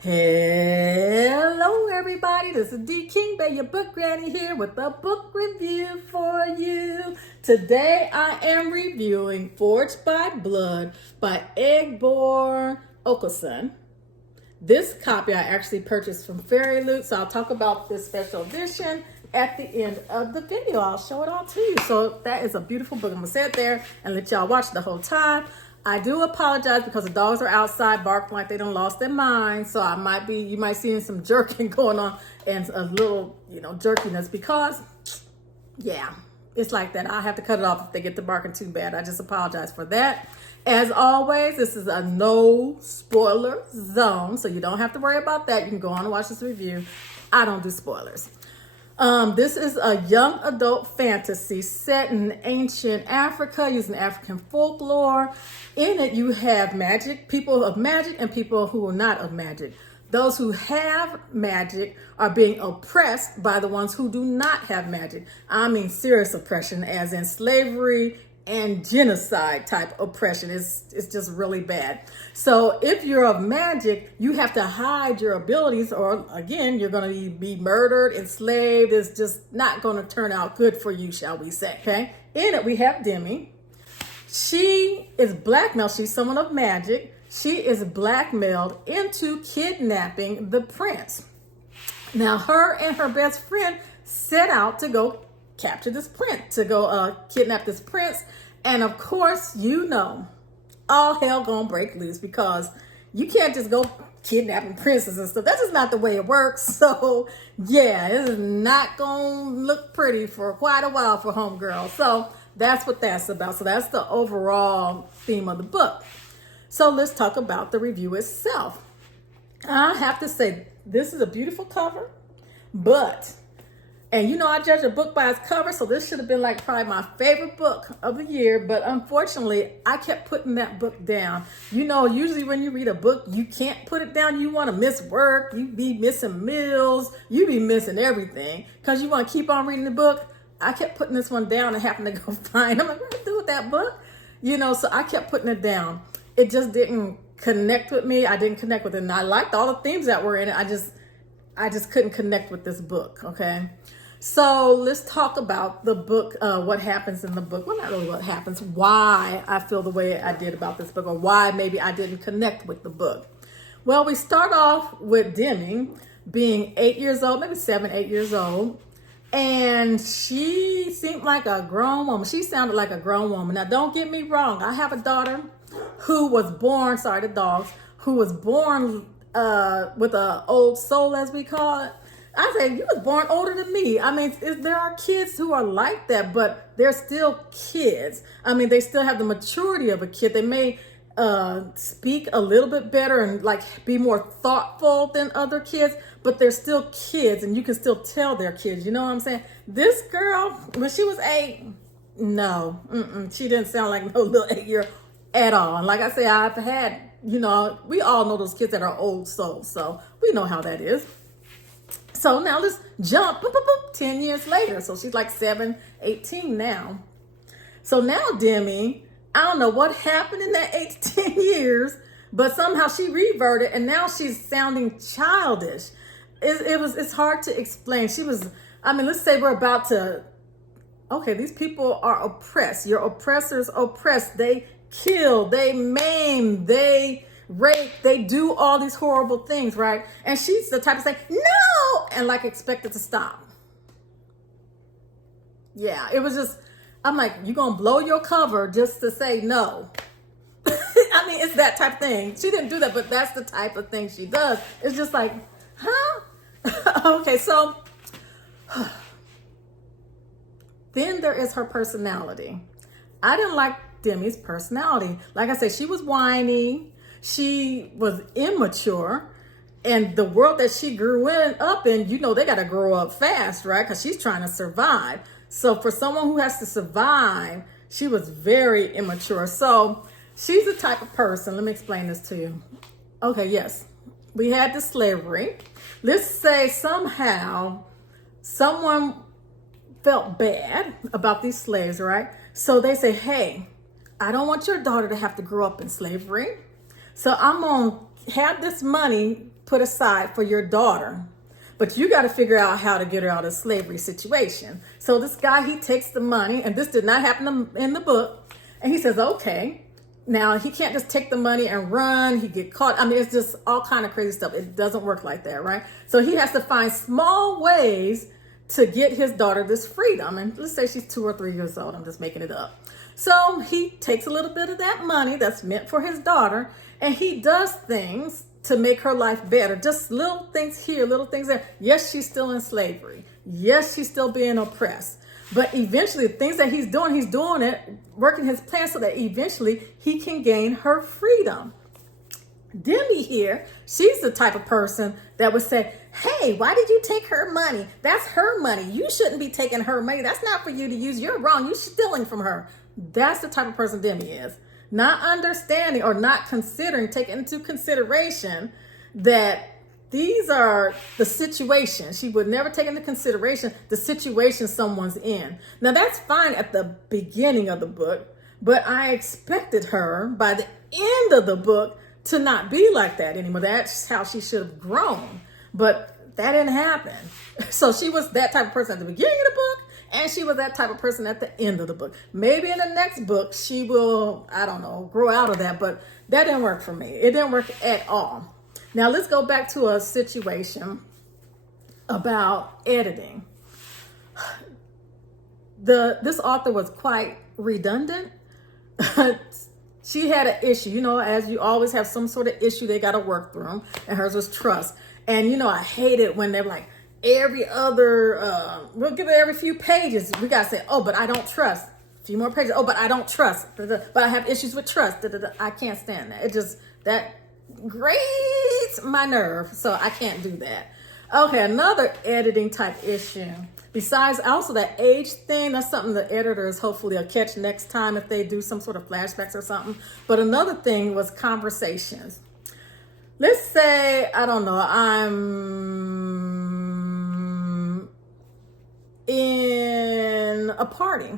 Hello everybody, this is D King Bay, your book granny here with a book review for you. Today I am reviewing Forged by Blood by Ehigbor Okosun. This copy I actually purchased from Fairyloot, so I'll talk about this special edition at the end of the video. I'll show it all to you. So that is a beautiful book. I'm gonna sit there and let y'all watch the whole time. I do apologize because the dogs are outside barking like they done lost their mind. So you might see some jerking going on and a little, jerkiness because, yeah, it's like that. I have to cut it off if they get to barking too bad. I just apologize for that. As always, this is a no spoiler zone, so you don't have to worry about that. You can go on and watch this review. I don't do spoilers. This is a young adult fantasy set in ancient Africa using African folklore. In it, you have people of magic and people who are not of magic. Those who have magic are being oppressed by the ones who do not have magic. I mean serious oppression, as in slavery and genocide type oppression. It's just really bad. So if you're of magic, you have to hide your abilities, or again, you're going to be murdered, enslaved. It's just not going to turn out good for you, shall we say. Okay. In it, we have Demi. She is blackmailed. She's someone of magic. She is blackmailed into kidnapping the prince. Now, her and her best friend set out to go capture this prince, to go kidnap this prince. And of course, all hell gonna break loose because you can't just go kidnapping princes and stuff. That's just not the way it works. So yeah, this is not gonna look pretty for quite a while for homegirl. So that's what that's about. So that's the overall theme of the book. So let's talk about the review itself. I have to say, this is a beautiful cover, and I judge a book by its cover, so this should have been like probably my favorite book of the year, but unfortunately, I kept putting that book down. Usually when you read a book, you can't put it down. You want to miss work, you be missing meals, you be missing everything, because you want to keep on reading the book. I kept putting this one down and having to go find, I'm like, what do I do with that book? So I kept putting it down. It just didn't connect with me. I didn't connect with it, and I liked all the themes that were in it. I just couldn't connect with this book, okay? So let's talk about the book, what happens in the book. Well, not really what happens, why I feel the way I did about this book, or why maybe I didn't connect with the book. Well, we start off with Demi being 8 years old, maybe 7, 8 years old. And she seemed like a grown woman. She sounded like a grown woman. Now, don't get me wrong. I have a daughter who was born, who was born with an old soul, as we call it. I say, you was born older than me. I mean, there are kids who are like that, but they're still kids. I mean, they still have the maturity of a kid. They may speak a little bit better and be more thoughtful than other kids, but they're still kids, and you can still tell they're kids. You know what I'm saying? This girl, when she was 8, no, she didn't sound like no little 8-year at all. And like I say, I've had, we all know those kids that are old souls, so we know how that is. So now let's jump 10 years later. So she's like 7, 18 now. So now Demi, I don't know what happened in that 8 to 10 years, but somehow she reverted and now she's sounding childish. It's hard to explain. Let's say we're about to, okay, these people are oppressed. Your oppressors oppress. They kill, they maim, they rape, they do all these horrible things, right? And she's the type to say, no, and expect it to stop. Yeah, it was just, I'm like, you gonna blow your cover just to say no. I mean, it's that type of thing. She didn't do that, but that's the type of thing she does. It's just like, huh? Okay, so then there is her personality. I didn't like Demi's personality. Like I said, she was whiny. She was immature, and the world that she grew up in, they got to grow up fast, right? Because she's trying to survive. So for someone who has to survive, she was very immature. So she's the type of person, let me explain this to you. Okay, yes, we had the slavery. Let's say somehow someone felt bad about these slaves, right? So they say, hey, I don't want your daughter to have to grow up in slavery. So I'm going to have this money put aside for your daughter, but you got to figure out how to get her out of slavery situation. So this guy, he takes the money, and this did not happen in the book. And he says, okay, now he can't just take the money and run. He get caught. I mean, it's just all kind of crazy stuff. It doesn't work like that, right? So he has to find small ways to get his daughter this freedom. And let's say she's 2 or 3 years old. I'm just making it up. So he takes a little bit of that money that's meant for his daughter, and he does things to make her life better. Just little things here, little things there. Yes, she's still in slavery. Yes, she's still being oppressed. But eventually, the things that he's doing it, working his plan so that eventually he can gain her freedom. Demi here, she's the type of person that would say, hey, why did you take her money? That's her money. You shouldn't be taking her money. That's not for you to use. You're wrong. You're stealing from her. That's the type of person Demi is. Not understanding or not considering, taking into consideration that these are the situations. She would never take into consideration the situation someone's in. Now that's fine at the beginning of the book, but I expected her by the end of the book to not be like that anymore. That's how she should have grown, but that didn't happen. So she was that type of person at the beginning of the book, and she was that type of person at the end of the book. Maybe in the next book, she will, I don't know, grow out of that, but that didn't work for me. It didn't work at all. Now let's go back to a situation about editing. This author was quite redundant. She had an issue, you know, as you always have some sort of issue they got to work through, and hers was trust. And, you know, I hate it when they're like, every other, we'll give it every few pages. We got to say, oh, but I don't trust. A few more pages. Oh, but I don't trust. But I have issues with trust. I can't stand that. It just, that grates my nerve. So I can't do that. Okay, another editing type issue. Besides also that age thing, that's something the editors hopefully will catch next time if they do some sort of flashbacks or something. But another thing was conversations. Let's say, I don't know, I'm in a party.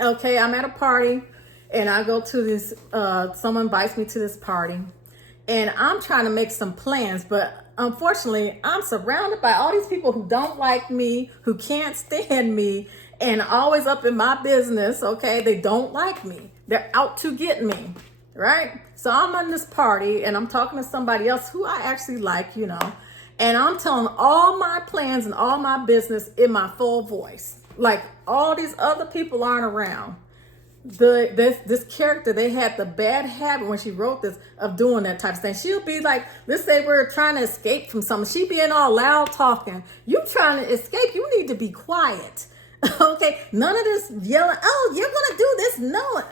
Okay, I'm at a party and I go to this, someone invites me to this party and I'm trying to make some plans, but unfortunately, I'm surrounded by all these people who don't like me, who can't stand me, and always up in my business, okay? They don't like me. They're out to get me, right? So I'm on this party, and I'm talking to somebody else who I actually like, you know, and I'm telling all my plans and all my business in my full voice. Like, all these other people aren't around. This character, they had the bad habit when she wrote this of doing that type of thing. She'll be like, let's say we're trying to escape from something. She being all loud talking. You trying to escape, you need to be quiet. Okay, none of this yelling, oh, you're gonna do this. No,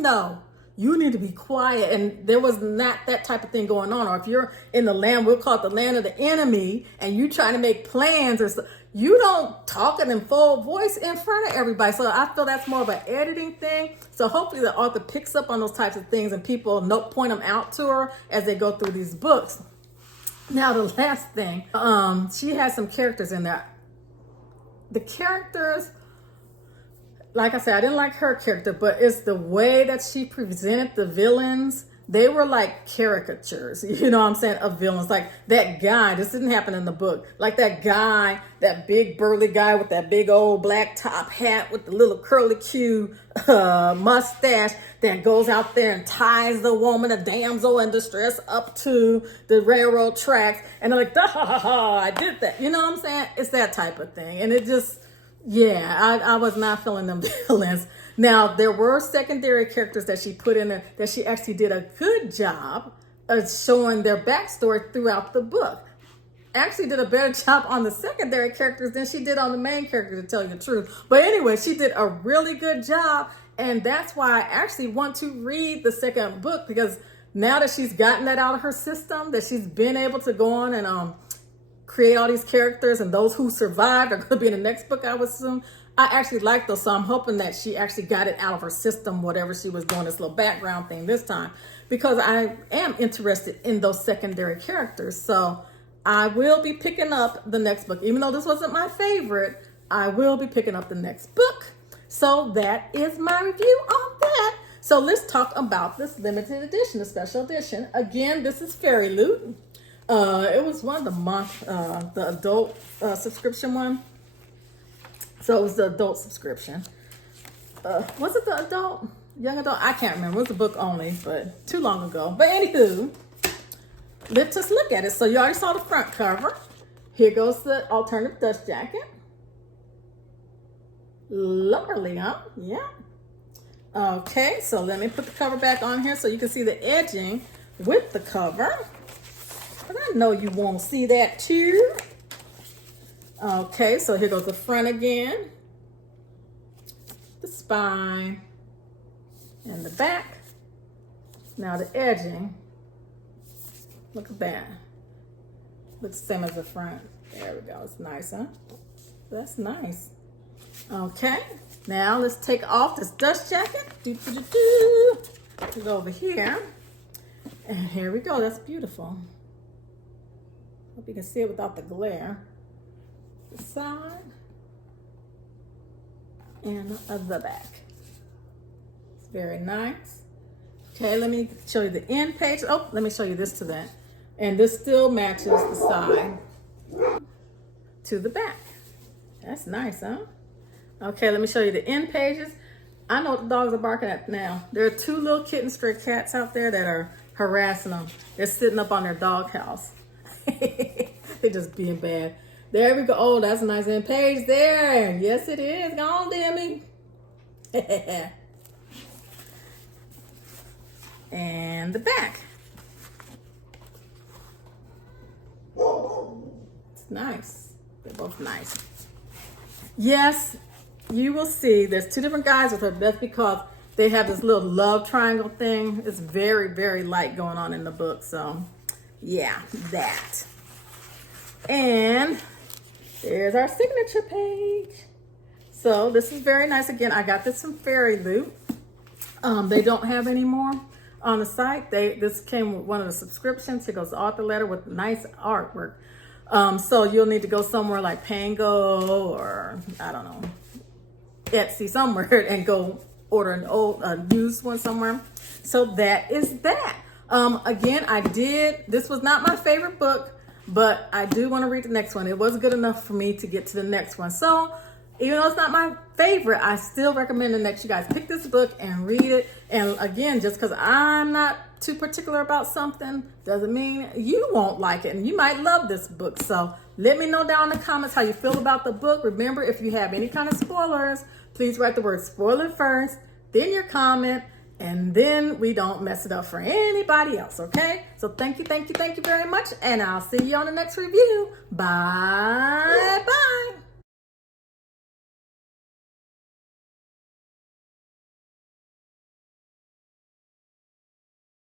no. You need to be quiet. And there was not that type of thing going on. Or if you're in the land, we'll call it the land of the enemy, and you trying to make plans or something, you don't talk it in full voice in front of everybody. So I feel that's more of an editing thing. So hopefully the author picks up on those types of things and people point them out to her as they go through these books. Now the last thing, she has some characters in there. The characters, like I said, I didn't like her character, but it's the way that she presented the villains. They were like caricatures, you know what I'm saying, of villains. Like that guy, this didn't happen in the book. Like that guy, that big burly guy with that big old black top hat with the little curly Q mustache that goes out there and ties the woman, a damsel in distress, up to the railroad tracks. And they're like, ha ha ha, I did that. You know what I'm saying? It's that type of thing. And it just, yeah, I was not feeling them villains. Now, there were secondary characters that she put in there that she actually did a good job of showing their backstory throughout the book. Actually did a better job on the secondary characters than she did on the main character, to tell you the truth. But anyway, she did a really good job. And that's why I actually want to read the second book, because now that she's gotten that out of her system, that she's been able to go on and create all these characters, and those who survived are going to be in the next book, I would assume. I actually like those, so I'm hoping that she actually got it out of her system, whatever she was doing, this little background thing this time, because I am interested in those secondary characters. So I will be picking up the next book. Even though this wasn't my favorite, I will be picking up the next book. So that is my review on that. So let's talk about this limited edition, the special edition. Again, this is Fairyloot. It was one of the month, the adult subscription one. So it was the adult subscription. Was it the adult? Young adult? I can't remember. It was a book only, but too long ago. But anywho, let's just look at it. So you already saw the front cover. Here goes the alternative dust jacket. Lovely, huh? Yeah. Okay, so let me put the cover back on here so you can see the edging with the cover. But I know you want to see that too. Okay, so here goes the front again. The spine. And the back. Now the edging. Look at that. Looks the same as the front. There we go. It's nice, huh? That's nice. Okay. Now let's take off this dust jacket. Go over here. And here we go. That's beautiful. Hope you can see it without the glare. The side. And the back. Very nice. Okay, let me show you the end page. Oh, let me show you this to that. And this still matches the side to the back. That's nice, huh? Okay, let me show you the end pages. I know what the dogs are barking at now. There are two little kitten stray cats out there that are harassing them. They're sitting up on their dog house. They're just being bad. There we go. Oh, that's a nice end page there. Yes, it is. Go on, Demi. And the back. It's nice. They're both nice. Yes, you will see there's two different guys with her. That's because they have this little love triangle thing. It's very, very light going on in the book. So, yeah, that. And there's our signature page. So this is very nice. Again, I got this from Fairyloot. They don't have any more on the site. This came with one of the subscriptions. Here goes the author letter with nice artwork. So you'll need to go somewhere like Pango or I don't know, Etsy somewhere and go order an old used one somewhere. So that is that. Again, this was not my favorite book, but I do want to read the next one. It was good enough for me to get to the next one. So even though it's not my favorite, I still recommend the next you guys pick this book and read it. And again, just because I'm not too particular about something doesn't mean you won't like it. And you might love this book. So let me know down in the comments how you feel about the book. Remember, if you have any kind of spoilers, please write the word spoiler first, then your comment, and then we don't mess it up for anybody else, okay? So thank you very much, and I'll see you on the next review. Bye.